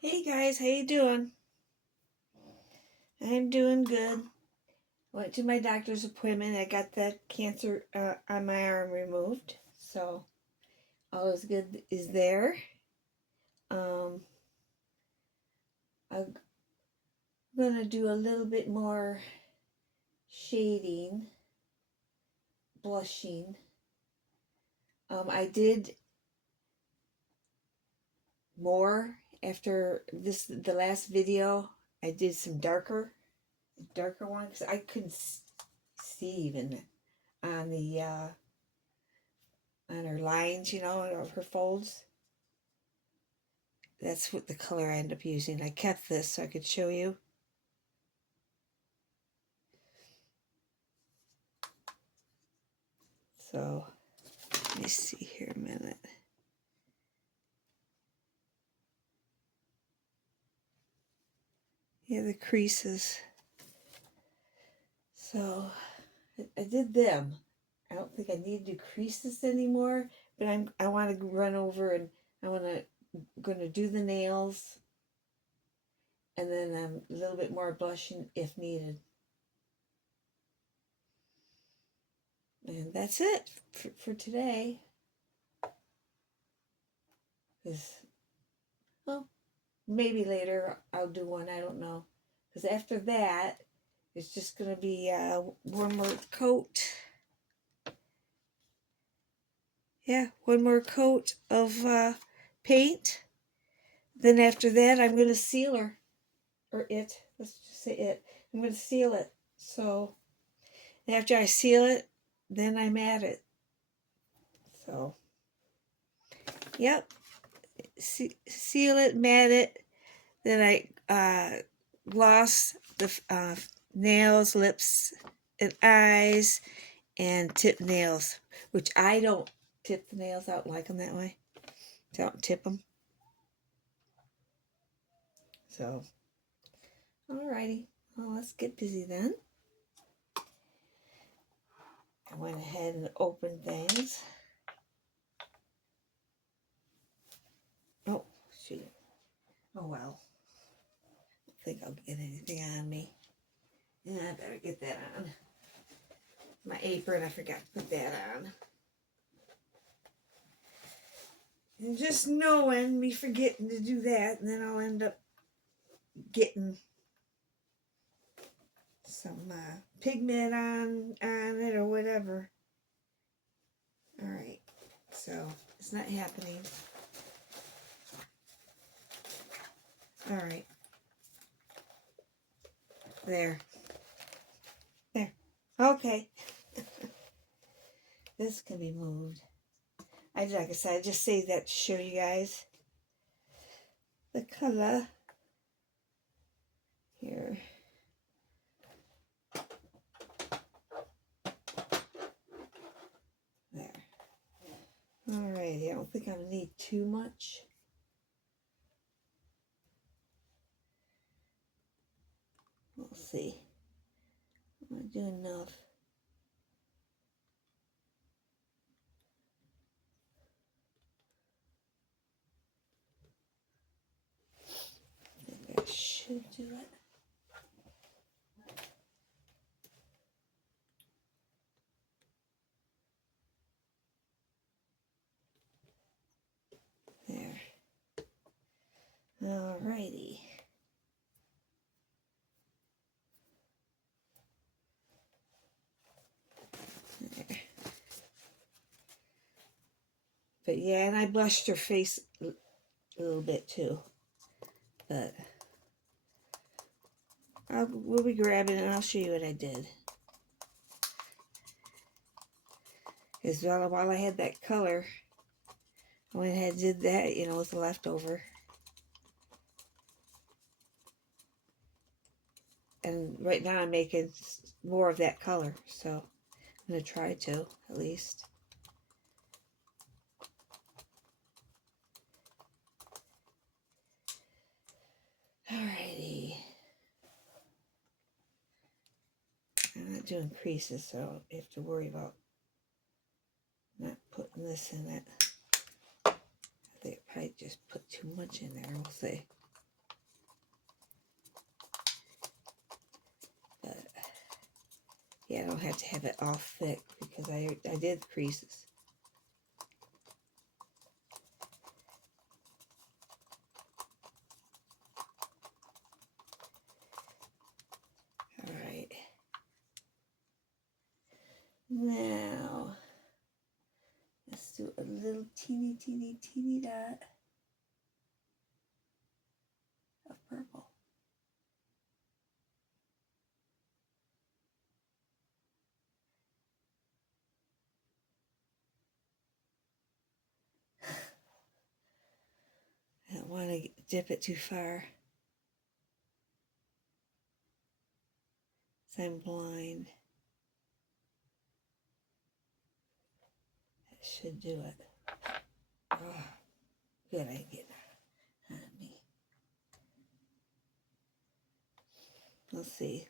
Hey guys, how you doing? I'm doing good. Went to my doctor's appointment. I got that cancer on my arm removed, so all is good is there. Um, I'm gonna do a little bit more shading, blushing. I did more after the last video. I did some darker one because I couldn't see even on the on her lines, of her folds. That's what the color I end up using. I kept this so I could show you. So let me see here a minute. Yeah, the creases. So I did them. I don't think I need to crease this anymore, but I want to run over and going to do the nails, and then a little bit more blushing if needed. And that's it for today. Because, well, maybe later I'll do one. I don't know. Because after that, it's just going to be one more coat. Yeah, one more coat of paint. Then after that, I'm going to seal her. Or it. Let's just say it. I'm going to seal it. So after I seal it, then I mat it. So, yep. Seal it, mat it. Then I gloss the nails, lips, and eyes, and tip nails, which I don't tip the nails out, like them that way. So I don't tip them. So, alrighty. Well, let's get busy then. I went ahead and opened things. Oh, shoot. Oh, well. I don't think I'll get anything on me. Yeah, I better get that on. My apron, I forgot to put that on. And just knowing me forgetting to do that, and then I'll end up getting some pigment on it or whatever. All right, so it's not happening. All right, there. Okay, this can be moved. Like I said, I just say that to show you guys the color here. There. Alrighty, I don't think I need too much. We'll see. I'm gonna do enough. I think I should do it. There. Alrighty. There. But yeah, and I blushed her face a little bit too. But we'll be grabbing it and I'll show you what I did. Because while I had that color, I went ahead and did that, with the leftover. And right now I'm making more of that color. So I'm going to try to, at least. Alrighty. I'm not doing creases, so I don't have to worry about not putting this in it. I think I probably just put too much in there, we'll see. Yeah, I don't have to have it all thick because I did the creases. All right. Now, let's do a little teeny dot of purple. I don't want to dip it too far. So I'm blind. That should do it. Oh, good, I get it on me. Let's see.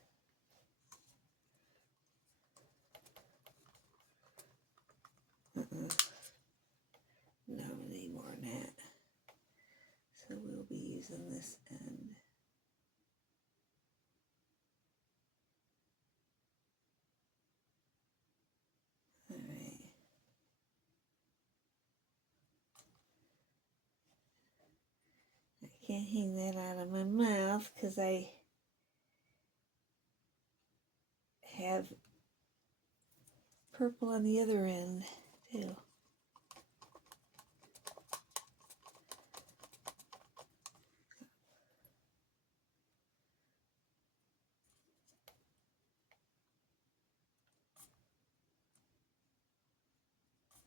No, we need more than that. So we'll be using this end. All right. I can't hang that out of my mouth because I have purple on the other end too.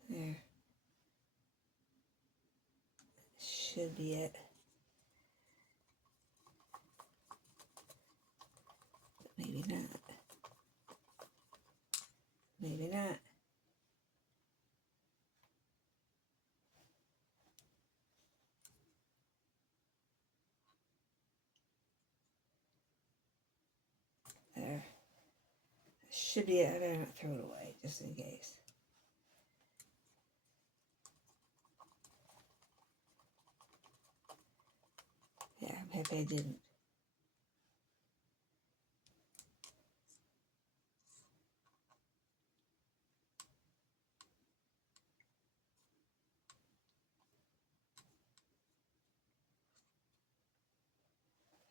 There. Should be it. But maybe not. Maybe not. There. Should be it. I better not throw it away just in case. Yeah, I'm happy I didn't.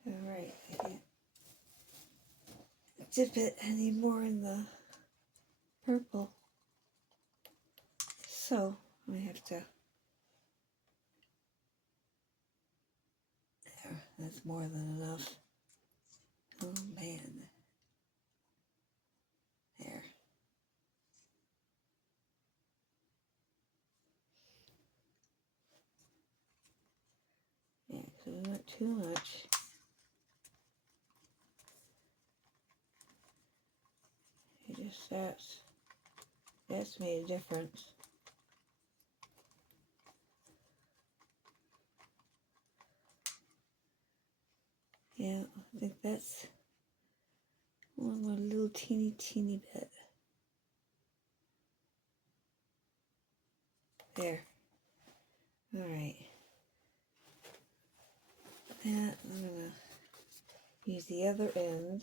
All right. I can't dip it anymore in the purple. So I have to. There. That's more than enough. Oh man. There. Yeah, because we went too much. It just that's made a difference. Yeah, I think that's one more little teeny bit. There. All right. That I'm gonna use the other end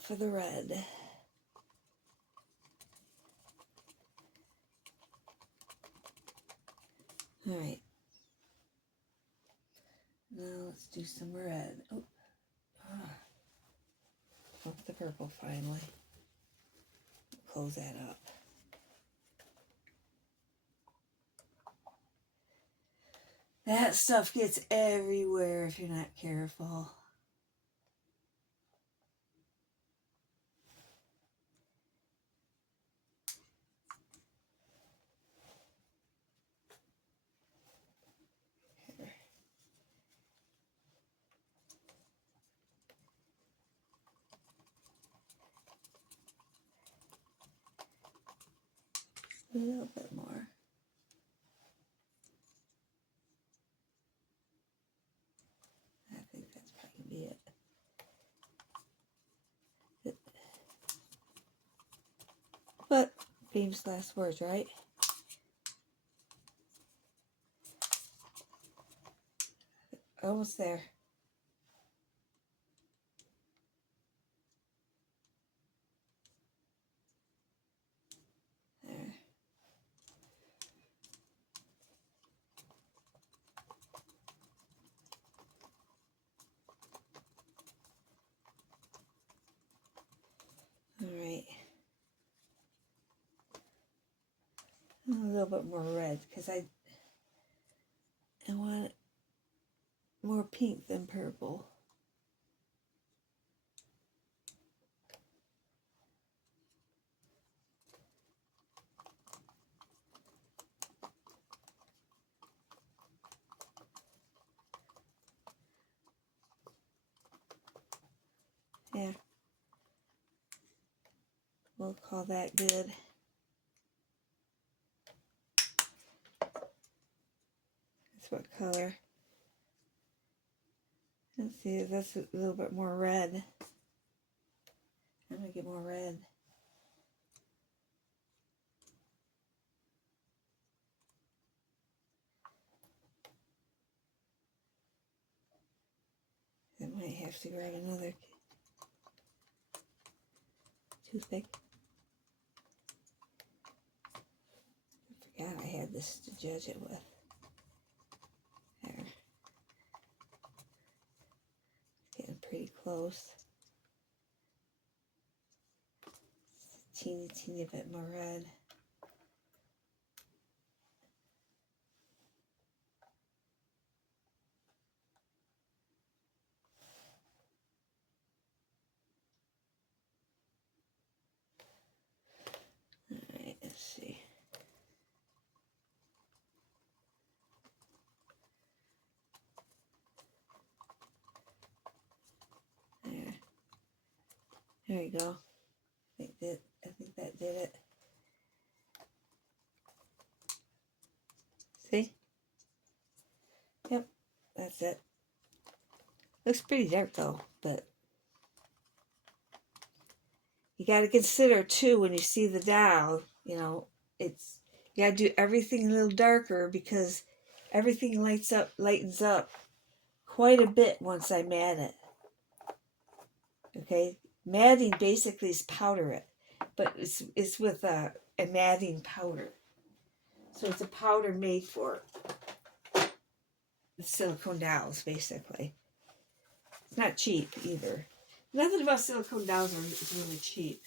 for the red. All right. Now let's do some red. Oh, off the purple finally. Close that up. That stuff gets everywhere if you're not careful. A little bit more. I think that's probably gonna be it. But famous last words, right? Almost there. little bit more red because I want more pink than purple. Yeah, we'll call that good. That's what color? Let's see, that's a little bit more red. I'm gonna get more red. I might have to grab another toothpick. I forgot I had this to judge it with. There. It's getting pretty close. Teeny bit more red. Alright, let's see. There you go. I think that did it. See? Yep, that's it. Looks pretty dark though, but you got to consider too when you see the dial, you know, it's you got to do everything a little darker because everything lightens up quite a bit once I mat it. Okay, matting basically is powder it, but it's with a matting powder. So it's a powder made for the silicone dowels, basically. It's not cheap either. Nothing about silicone dowels is really cheap.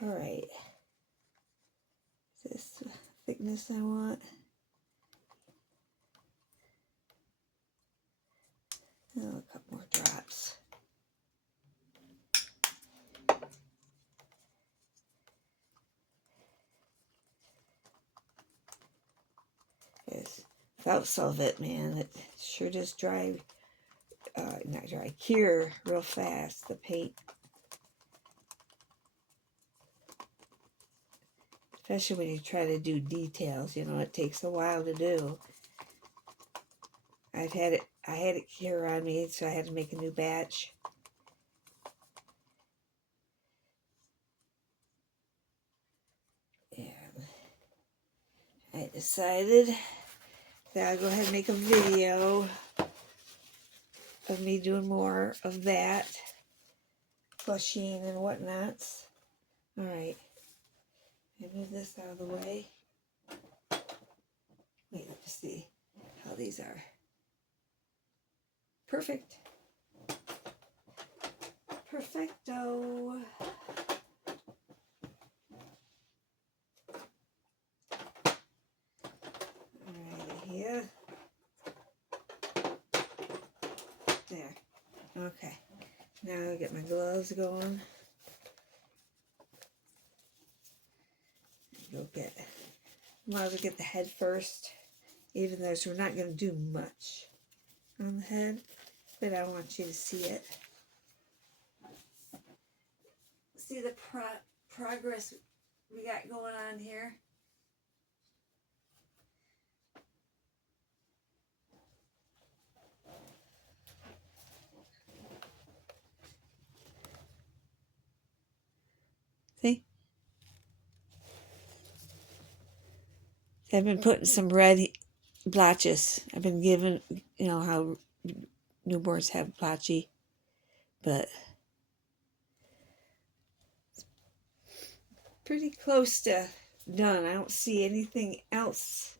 All right. Is this the thickness I want? Oh, a couple more drops. Yes. Without solvent, man, it sure does dry, not dry, cure real fast, the paint. Especially when you try to do details, you know, it takes a while to do. I had it cure on me, so I had to make a new batch. And I decided that I'll go ahead and make a video of me doing more of that, flushing and whatnots. All right, I move this out of the way. Wait, let's see how these are. Perfect. Perfecto. Alright, here. There. Okay. Now I'll get my gloves going. Might as well get the head first, even though we're not going to do much on the head, but I want you to see it. See the progress we got going on here. See? I've been putting some red blotches. I've been given, you know, how newborns have blotchy, but pretty close to done. I don't see anything else.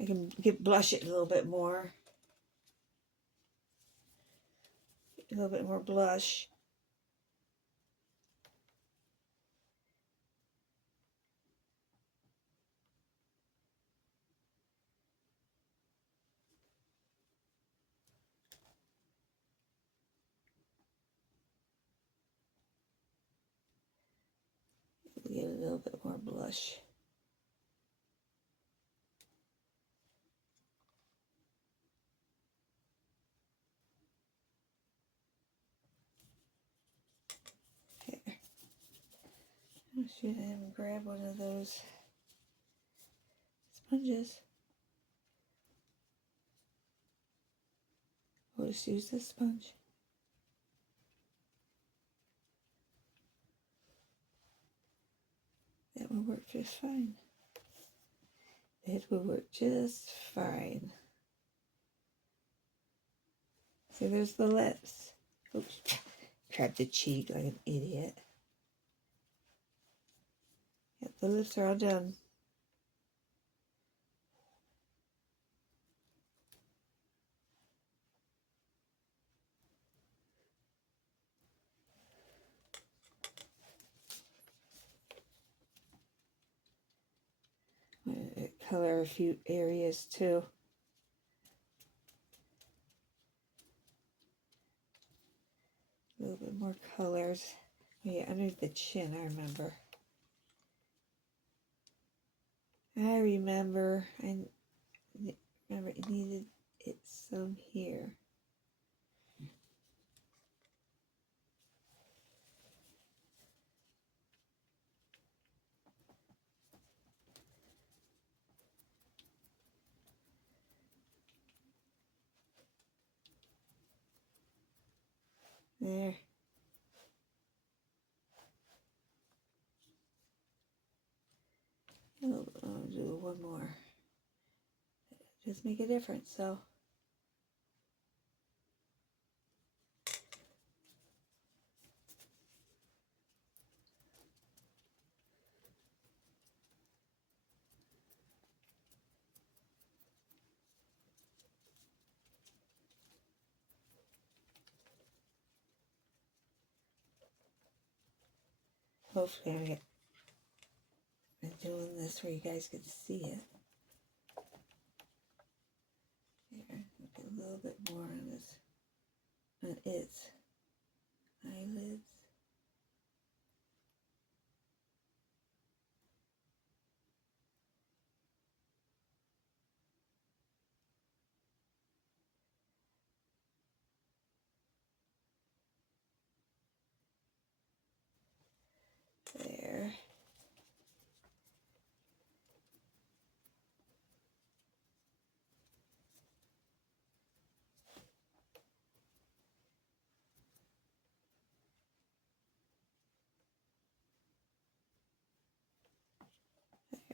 I can blush it a little bit more. A little bit more blush. get a little bit more blush. Here. I should have grabbed one of those sponges. We'll just use this sponge. That will work just fine. It will work just fine. See, there's the lips. Oops, grabbed the cheek like an idiot. Yep, the lips are all done. I'm gonna color a few areas too. A little bit more colors. Yeah, underneath the chin, I remember. I remember it needed it some here. There. I'll do one more. Just make a difference, so. Hopefully I'm doing this where you guys can see it. Here, get a little bit more on this, on its eyelids. There.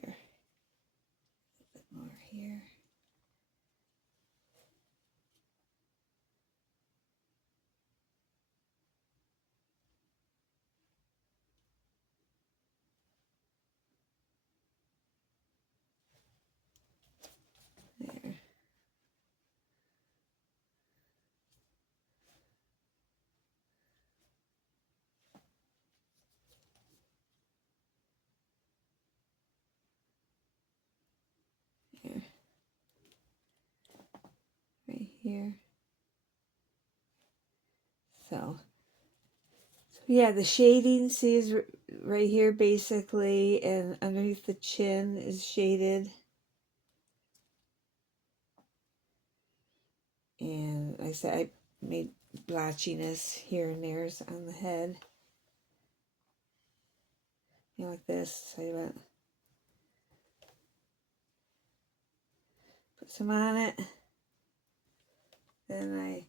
There. A bit more here. There. There. Right here. So yeah, the shading, see, is right here basically, and underneath the chin is shaded. And like I said, I made blotchiness here and there on the head. You know, like this. So I went, put some on it. Then I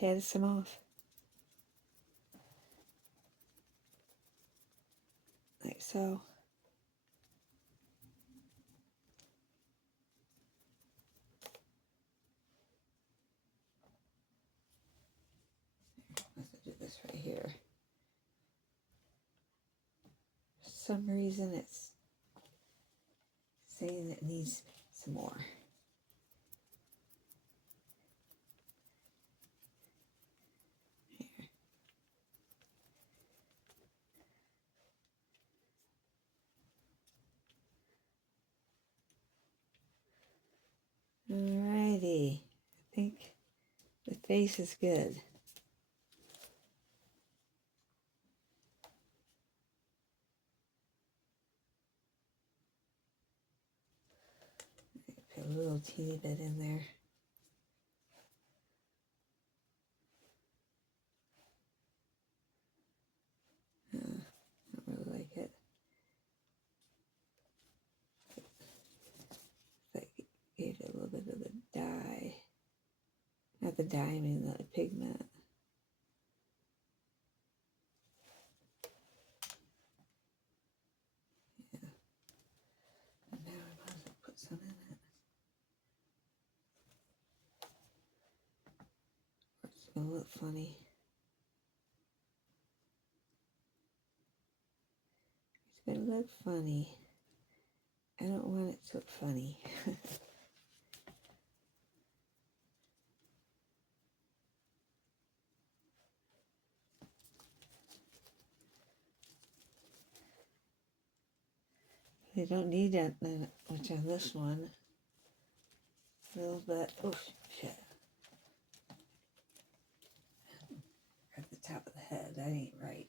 patted some off. Like so. Let's do this right here. For some reason it's saying it needs some more. Alrighty. I think the face is good. little teeny bit in there. Don't really like it. Like gave it a little bit of the dye. Not the dye, I mean the pigment. Yeah. And now I might as well put some in it. Or it's gonna look funny. It's gonna look funny. I don't want it to look funny. You don't need that much on this one. A little bit. Oh, shit. At the top of the head. That ain't right.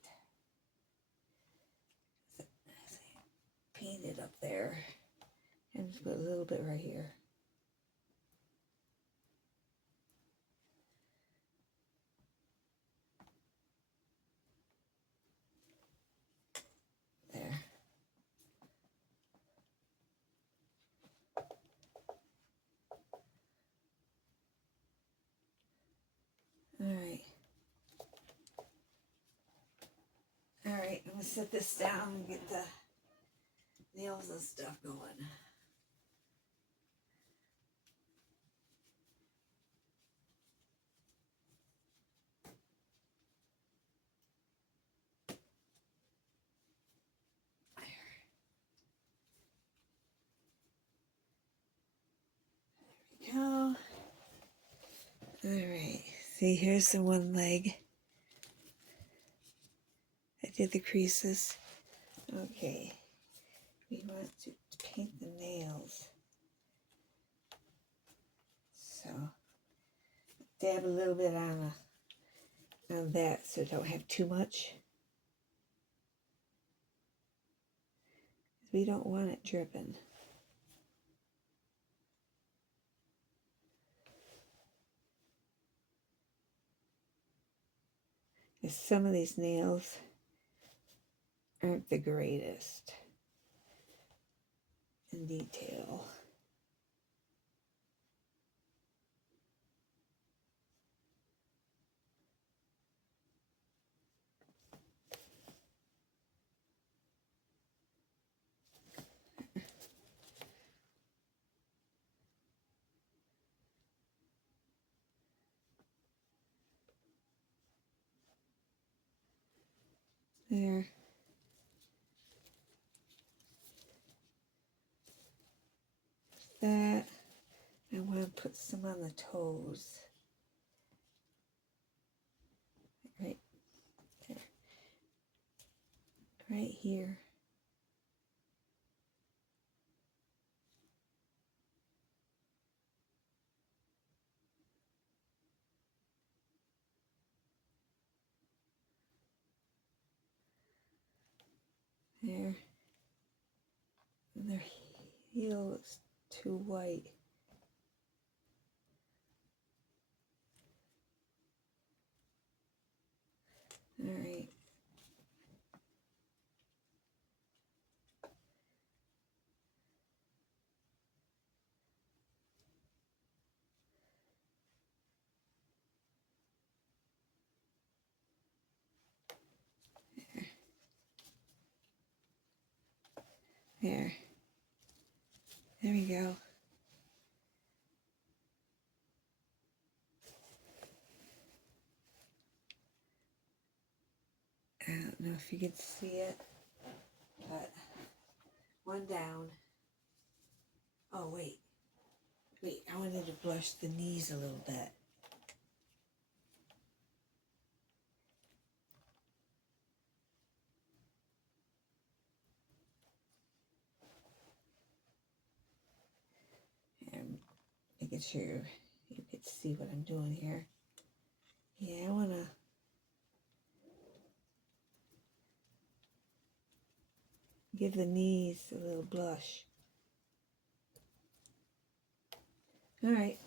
Painted up there. And just put a little bit right here. There. Alright. Alright, I'm going to set this down and get the nails and stuff going. There we go. Alright, see, here's the one leg. I did the creases. Okay, we want to paint the nails. So, dab a little bit on that so don't have too much. We don't want it dripping. Because some of these nails aren't the greatest in detail. There. That. I want to put some on the toes. Right there. Right here. There. And their heel looks too white. All right. There. There we go. I don't know if you can see it, but one down. Oh, wait. Wait, I wanted to brush the knees a little bit. And making sure you can see what I'm doing here. Yeah, I want to give the knees a little blush. All right.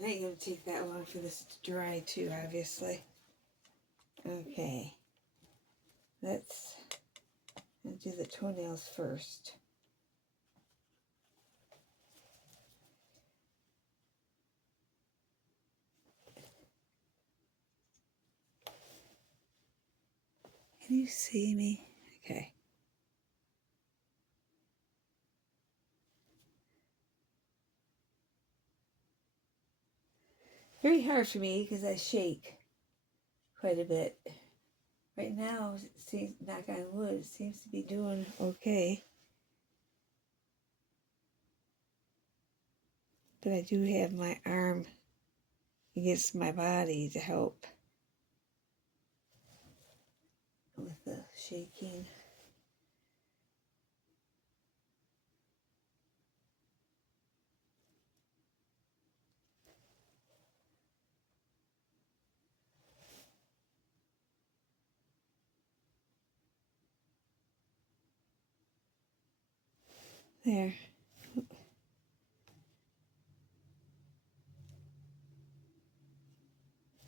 It ain't gonna take that long for this to dry too, obviously. Okay. Let's do the toenails first. Can you see me? Okay. Very hard for me because I shake quite a bit. Right now, it seems, knock on wood, it seems to be doing okay. But I do have my arm against my body to help with the shaking. There.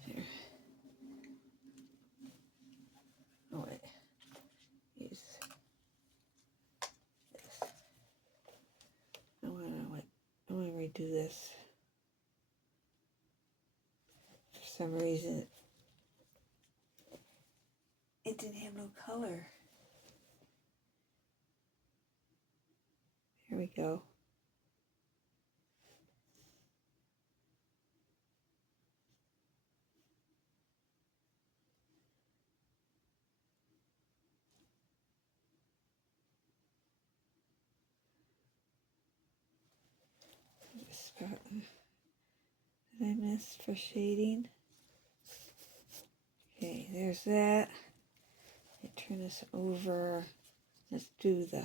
There. Oh, wait. Use this. I want to redo this. For some reason, it didn't have no color. Here we go. This spot that I missed for shading. Okay, there's that. I turn this over. Let's do the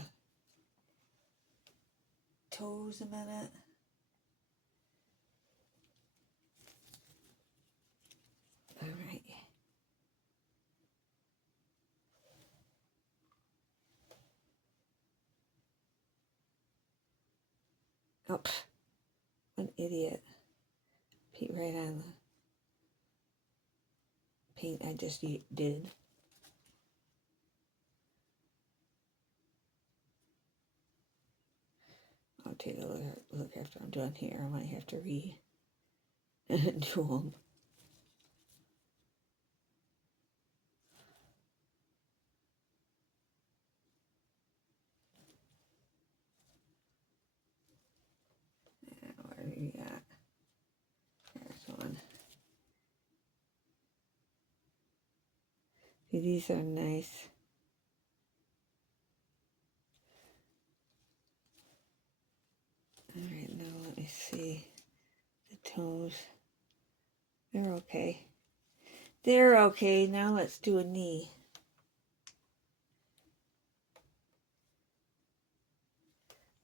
toes a minute. All right. Oh, an idiot. Paint right on the paint I just did. I'll take a look after I'm done here. I might have to do them. What do we got? There's one. See, these are nice. All right, now let me see the toes. They're okay. They're okay. Now let's do a knee.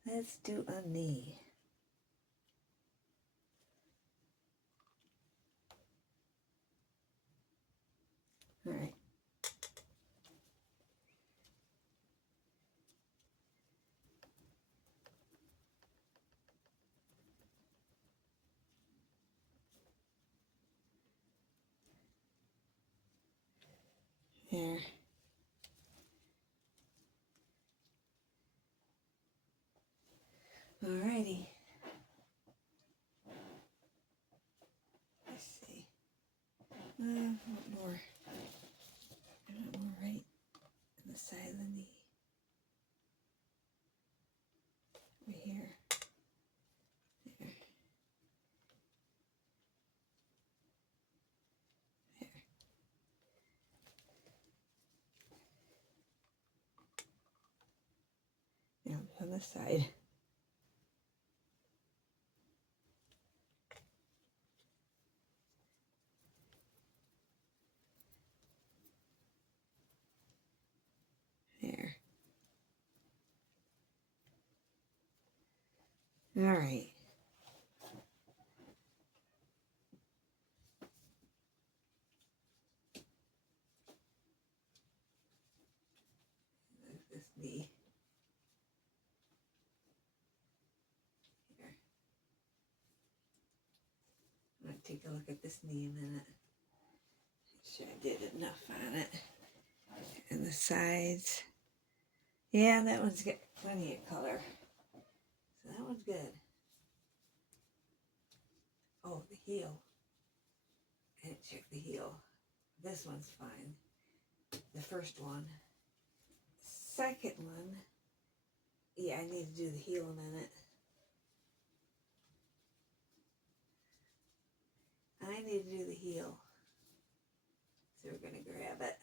Let's do a knee. All right. There. Alrighty. Let's see. One more. One more right on the side of the knee. Over here. There. There. Now on the side. There. All right. this knee. Here. I'm going to take a look at this knee a minute. Make sure I did enough on it. And the sides. Yeah, that one's got plenty of color. So that one's good. Oh, the heel. I didn't check the heel. This one's fine. The first one. Second one. Yeah, I need to do the heel in a minute. I need to do the heel. So we're going to grab it.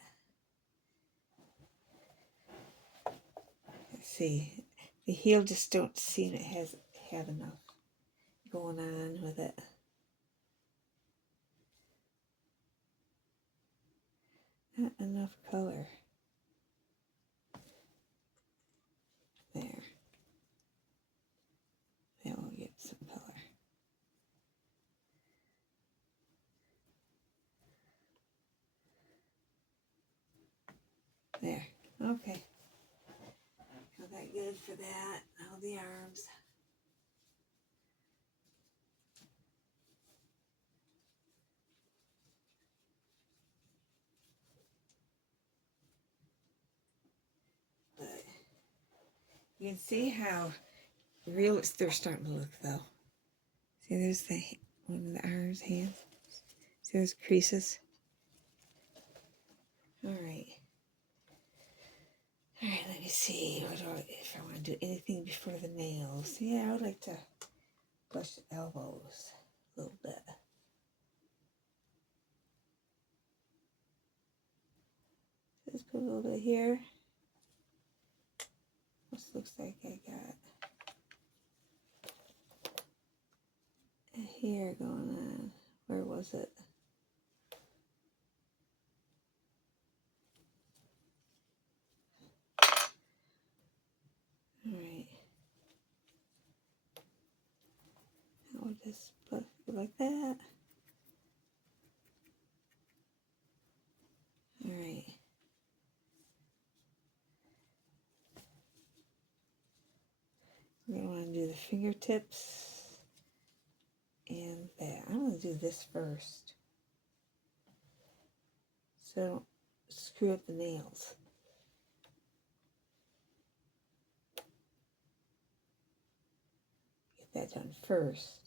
Let's see. The heel just don't seem to have enough going on with it. Not enough color. There. Then we'll get some color. There. Okay. Got that good for that. Now the arms. But you can see how real they're starting to look though. See, there's the one of the arms, hands. See those creases? Alright. Alright, let me see. If I want to do anything before the nails. Yeah, I would like to brush the elbows a little bit. Just put a little bit here. This looks like I got a hair going on. Where was it? Alright. I'll just put it like that. Alright. We're going to want to do the fingertips and that. I'm going to do this first. So I don't screw up the nails. Get that done first.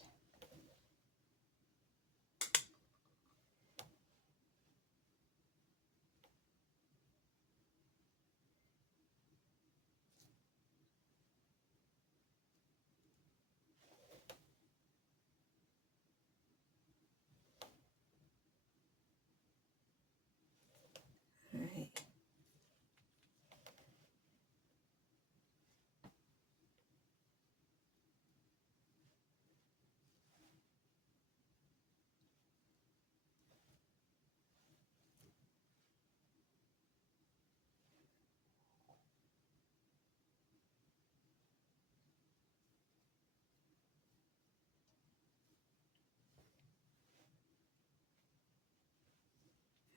Alright.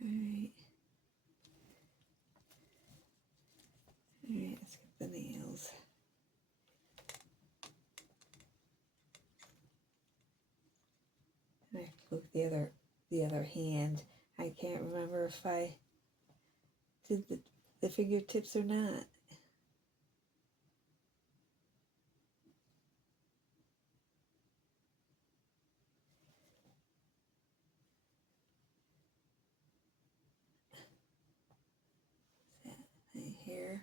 Alright. Alright, let's get the nails. I have to look at the other hand. I can't remember if I did the fingertips or not. My hair.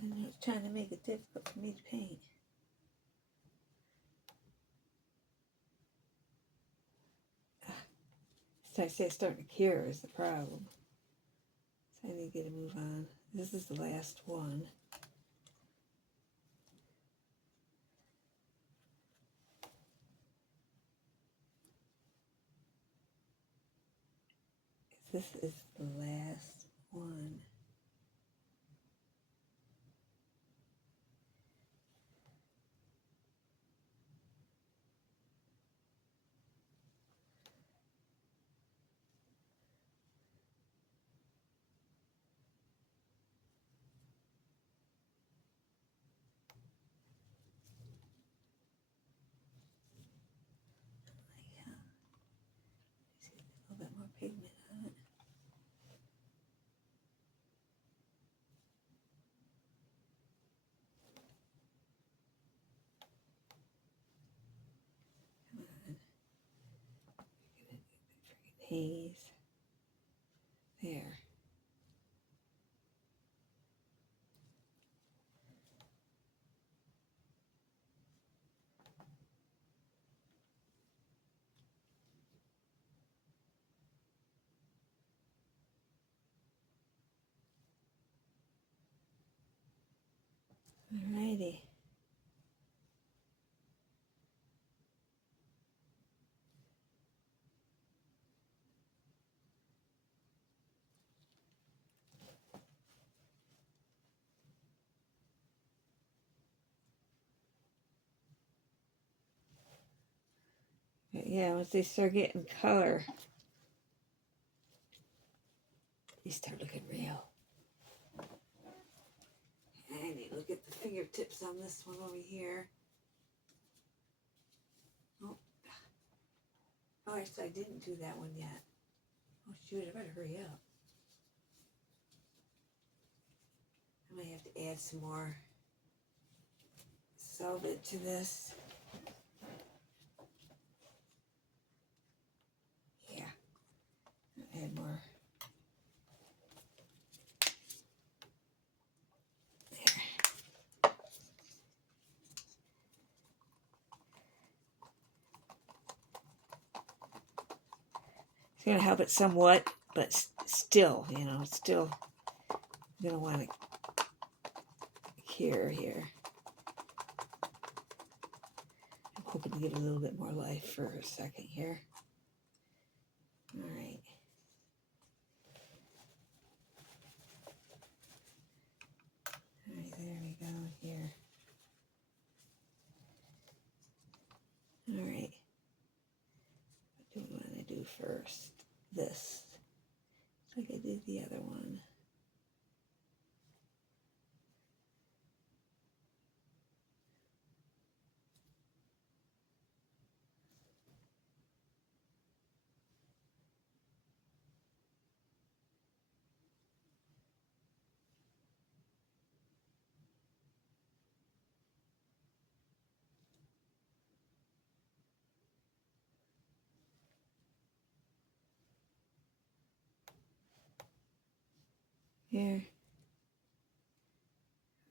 And it's trying to make it difficult for me to paint. So I say it's starting to cure is the problem. So I need to get a move on. This is the last one. This is the last one. haze. There. Alrighty. But yeah, once they start getting color, they start looking real. And I need to look at the fingertips on this one over here. Oh, actually, I didn't do that one yet. Oh, shoot, I better hurry up. I might have to add some more solvent to this. Yeah, I'll add more. There. It's going to help it somewhat, but still, you know, still going to want to cure here. I'm hoping to give it a little bit more life for a second here. All right. All right, there we go here. All right. What do we want to do first? This. Like I did the other one. Here.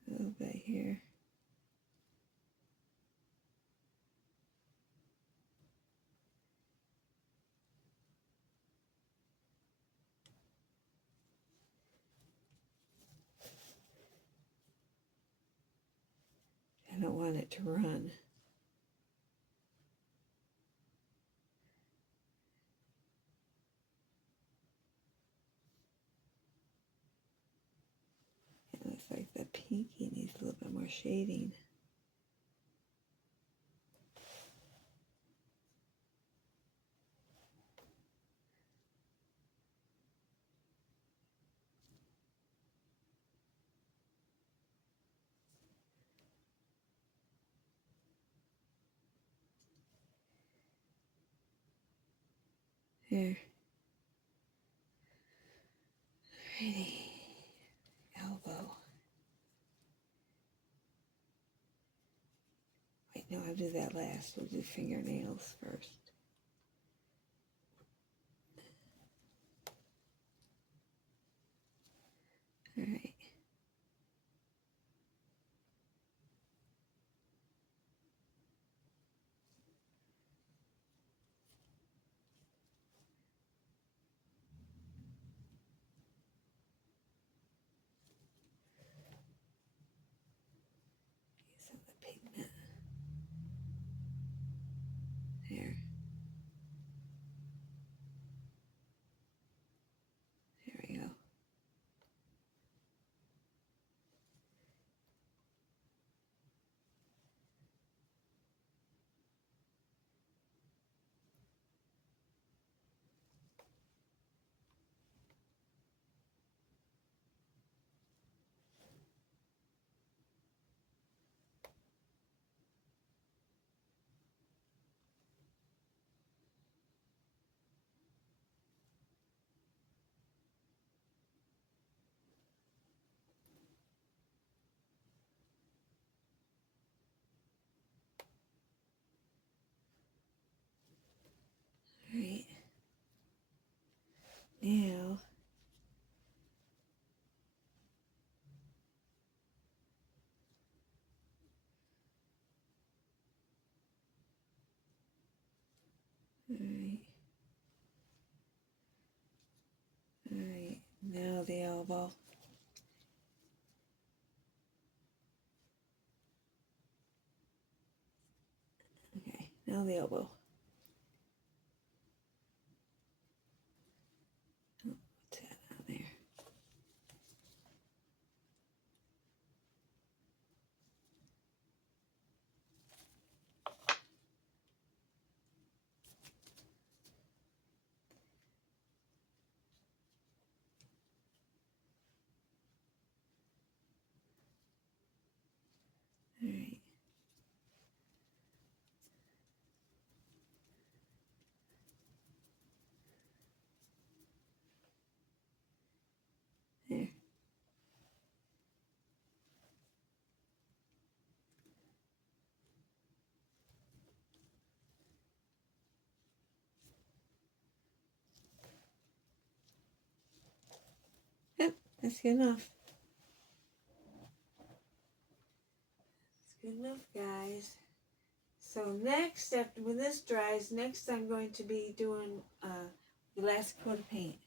A little bit here. I don't want it to run. It looks like the pinky needs a little bit more shading. There. Alrighty. Elbow. Wait, no, I'll do that last. We'll do fingernails first. Alright. Some of the pigment. There. Alright. Alright, now the elbow. Okay, now the elbow. Oh, what's that on there? Alright. There. Yep, that's good enough. That's good enough, guys. So next, after when this dries, next I'm going to be doing the last coat of paint.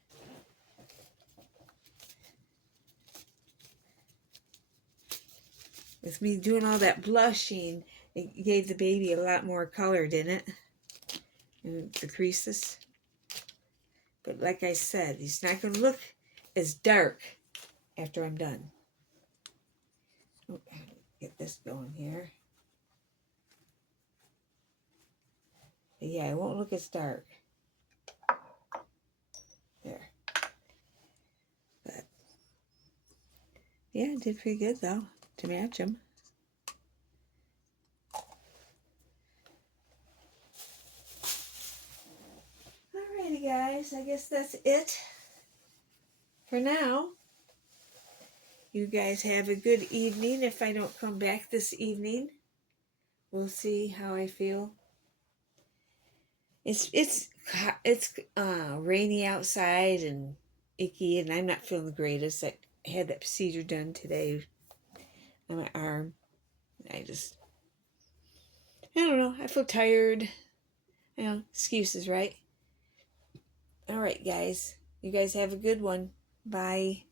With me doing all that blushing, it gave the baby a lot more color, didn't it? And the creases. But like I said, he's not going to look as dark after I'm done. Oh, get this going here. But yeah, it won't look as dark. There. But yeah, it did pretty good though to match him. Alrighty, guys, I guess that's it for now. You guys have a good evening. If I don't come back this evening, we'll see how I feel. It's rainy outside and icky, and I'm not feeling the greatest. I had that procedure done today on my arm. I don't know. I feel tired. You know, excuses, right? All right, guys. You guys have a good one. Bye.